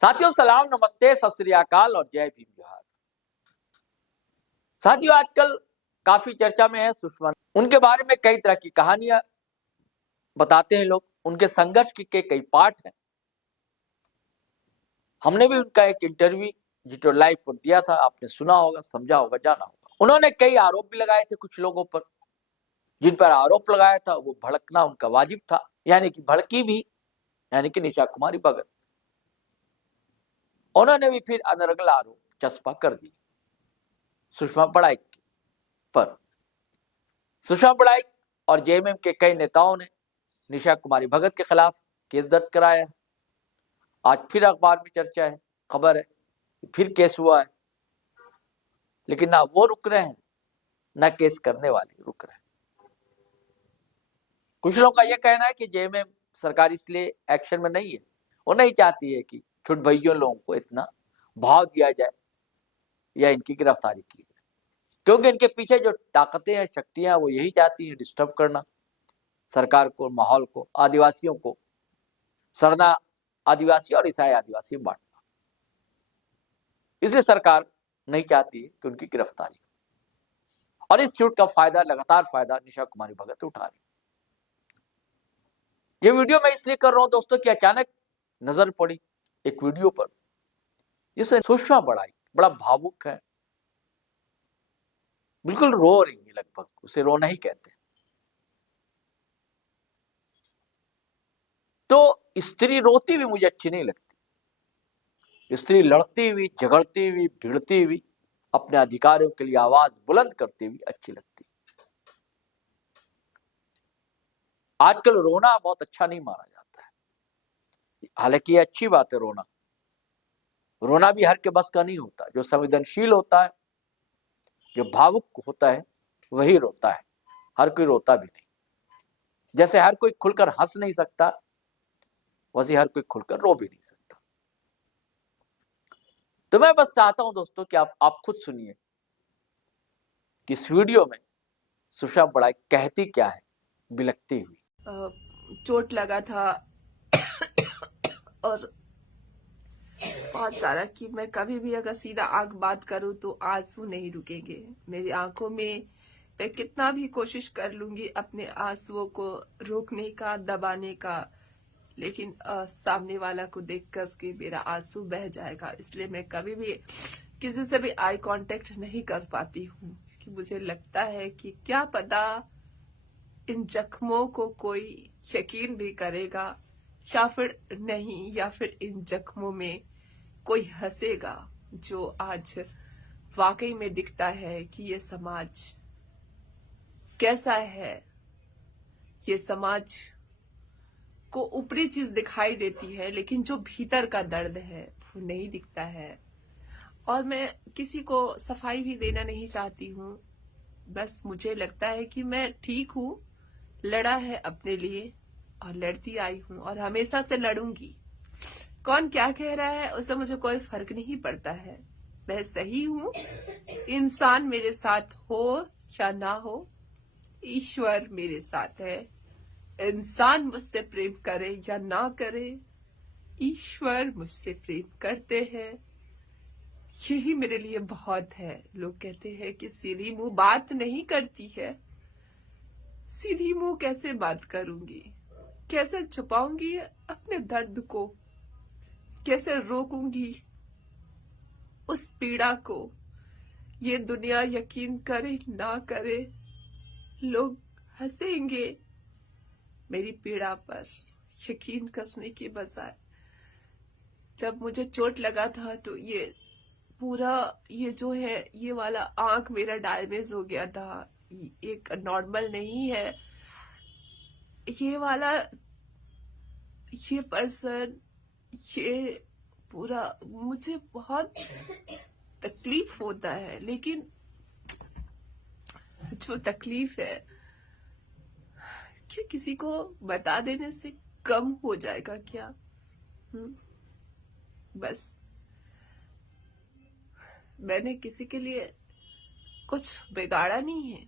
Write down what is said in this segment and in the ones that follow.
साथियों सलाम, नमस्ते, सत श्री अकाल और जय भीम जोहार। साथियों आजकल काफी चर्चा में है सुषमा। उनके बारे में कई तरह की कहानियां बताते हैं लोग। उनके संघर्ष के कई पार्ट हैं। हमने भी उनका एक इंटरव्यू जिटो लाइव पर दिया था, आपने सुना होगा, समझा होगा, जाना होगा। उन्होंने कई आरोप भी लगाए थे कुछ लोगों पर। जिन पर आरोप लगाया था वो भड़कना उनका वाजिब था, यानी कि भड़की भी, यानी कि निशा कुमारी भगत। उन्होंने भी फिर अनर्गल आरोप चस्पा कर दिए सुषमा बड़ाइक पर। सुषमा बड़ाइक और जेएमएम के कई नेताओं ने निशा कुमारी भगत के खिलाफ केस दर्ज कराया। आज फिर अखबार में चर्चा है, खबर है, फिर केस हुआ है। लेकिन ना वो रुक रहे हैं, ना केस करने वाले रुक रहे हैं। कुछ लोगों का यह कहना है कि जेएमएम सरकार इसलिए एक्शन में नहीं है, वो नहीं चाहती है कि छुट भइयों लोगों को इतना भाव दिया जाए या इनकी गिरफ्तारी की जाए, क्योंकि इनके पीछे जो ताकतें हैं, शक्तियां, वो यही चाहती हैं डिस्टर्ब करना सरकार को, माहौल को, आदिवासियों को, सरना आदिवासी और ईसाई आदिवासी बांटना। इसलिए सरकार नहीं चाहती है कि उनकी गिरफ्तारी, और इस झूठ का फायदा, लगातार फायदा निशा कुमारी भगत उठा रही। ये वीडियो मैं इसलिए कर रहा हूं दोस्तों कि अचानक नजर पड़ी एक वीडियो पर जिससे सुषमा बड़ाइक बड़ा भावुक है, बिल्कुल रो रही है, लगभग उसे रोना ही कहते हैं। तो स्त्री रोती हुई मुझे अच्छी नहीं लगती। स्त्री लड़ती हुई, झगड़ती हुई, भिड़ती हुई, अपने अधिकारों के लिए आवाज बुलंद करती हुई अच्छी लगती। आजकल रोना बहुत अच्छा नहीं माना जाता है। हालांकि ये अच्छी बात है, रोना रोना भी हर के बस का नहीं होता। जो संवेदनशील होता है, जो भावुक होता है, वही रोता है। हर कोई रोता भी नहीं। जैसे हर कोई खुलकर हंस नहीं सकता, वैसे हर कोई खुलकर रो भी नहीं सकता। तो मैं बस चाहता हूं दोस्तों कि आप खुद सुनिए कि इस वीडियो में सुषमा बड़ाइक कहती क्या है, बिलखती हुई। चोट लगा था और बहुत सारा कि मैं कभी भी अगर सीधा आंख बात करूं तो आंसू नहीं रुकेंगे मेरी आंखों में। मैं कितना भी कोशिश कर लूंगी अपने आंसुओं को रोकने का, दबाने का, लेकिन सामने वाला को देख कर के मेरा आंसू बह जाएगा। इसलिए मैं कभी भी किसी से भी आई कांटेक्ट नहीं कर पाती हूँ, कि मुझे लगता है कि क्या पता इन जख्मों को कोई यकीन भी करेगा या फिर नहीं, या फिर इन जख्मों में कोई हंसेगा। जो आज वाकई में दिखता है कि ये समाज कैसा है। ये समाज को ऊपरी चीज दिखाई देती है, लेकिन जो भीतर का दर्द है वो नहीं दिखता है। और मैं किसी को सफाई भी देना नहीं चाहती हूँ। बस मुझे लगता है कि मैं ठीक हूँ, लड़ा है अपने लिए और लड़ती आई हूँ और हमेशा से लड़ूंगी। कौन क्या कह रहा है उससे मुझे कोई फर्क नहीं पड़ता है। मैं सही हूँ। इंसान मेरे साथ हो या ना हो, ईश्वर मेरे साथ है। इंसान मुझसे प्रेम करे या ना करे, ईश्वर मुझसे प्रेम करते हैं। यही मेरे लिए बहुत है। लोग कहते हैं कि सीधी मुंह बात नहीं करती है। सीधी मुंह कैसे बात करूंगी? कैसे छुपाऊंगी अपने दर्द को? कैसे रोकूंगी उस पीड़ा को? ये दुनिया यकीन करे ना करे, लोग हंसेंगे मेरी पीड़ा पर यकीन कसने की बजाय। जब मुझे चोट लगा था तो ये पूरा, ये जो है, ये वाला आंख मेरा डैमेज हो गया था। एक नॉर्मल नहीं है ये वाला। ये पर्सन, ये पूरा, मुझे बहुत तकलीफ होता है, लेकिन जो तकलीफ है क्या किसी को बता देने से कम हो जाएगा क्या? बस मैंने किसी के लिए कुछ बिगाड़ा नहीं है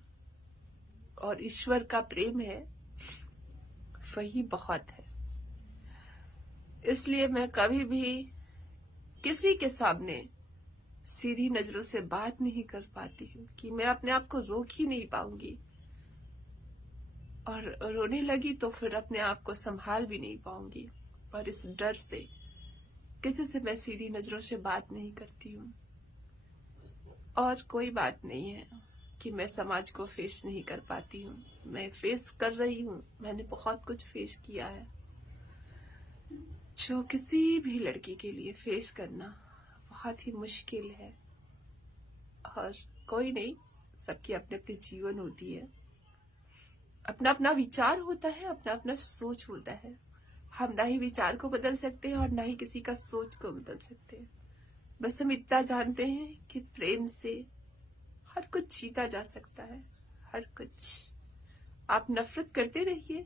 और ईश्वर का प्रेम है, वही बहुत है। इसलिए मैं कभी भी किसी के सामने सीधी नजरों से बात नहीं कर पाती हूँ कि मैं अपने आप को रोक ही नहीं पाऊंगी, और रोने लगी तो फिर अपने आप को संभाल भी नहीं पाऊंगी, और इस डर से किसी से मैं सीधी नजरों से बात नहीं करती हूँ। और कोई बात नहीं है कि मैं समाज को फेस नहीं कर पाती हूँ, मैं फेस कर रही हूँ। मैंने बहुत कुछ फेस किया है जो किसी भी लड़की के लिए फेस करना बहुत ही मुश्किल है। और कोई नहीं, सबकी अपनी अपनी जीवन होती है, अपना अपना विचार होता है, अपना अपना सोच होता है। हम ना ही विचार को बदल सकते हैं और ना ही किसी का सोच को बदल सकते हैं। बस हम इतना जानते हैं कि प्रेम से हर कुछ जीता जा सकता है, हर कुछ। आप नफरत करते रहिए,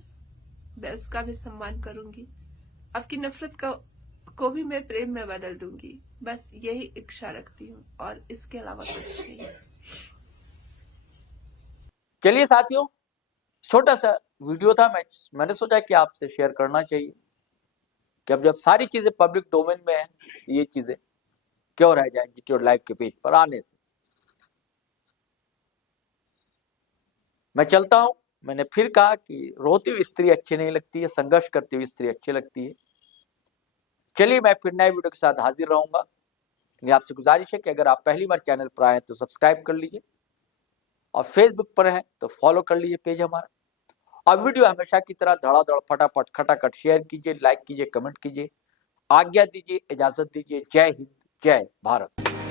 मैं उसका भी सम्मान करूंगी। आपकी नफरत को भी मैं प्रेम में बदल दूंगी। बस यही इच्छा रखती हूँ और इसके अलावा कुछ नहीं। चलिए साथियों, छोटा सा वीडियो था, मैंने सोचा कि आपसे शेयर करना चाहिए कि अब जब सारी चीजें पब्लिक डोमेन में है, ये चीजें क्यों रह जाएंगी जीटीओ लाइव के पेज पर आने से। मैं चलता हूं। मैंने फिर कहा कि रोती हुई स्त्री अच्छी नहीं लगती है, संघर्ष करती हुई स्त्री अच्छी लगती है। चलिए, मैं फिर नए वीडियो के साथ हाजिर रहूंगा। लेकिन आपसे गुजारिश है कि अगर आप पहली बार चैनल पर आए तो सब्सक्राइब कर लीजिए, और फेसबुक पर हैं तो फॉलो कर लीजिए पेज हमारा। और वीडियो हमेशा की तरह धड़ाधड़ फटाफट खटाखट शेयर कीजिए, लाइक कीजिए, कमेंट कीजिए। आज्ञा दीजिए, इजाजत दीजिए। जय हिंद, जय भारत।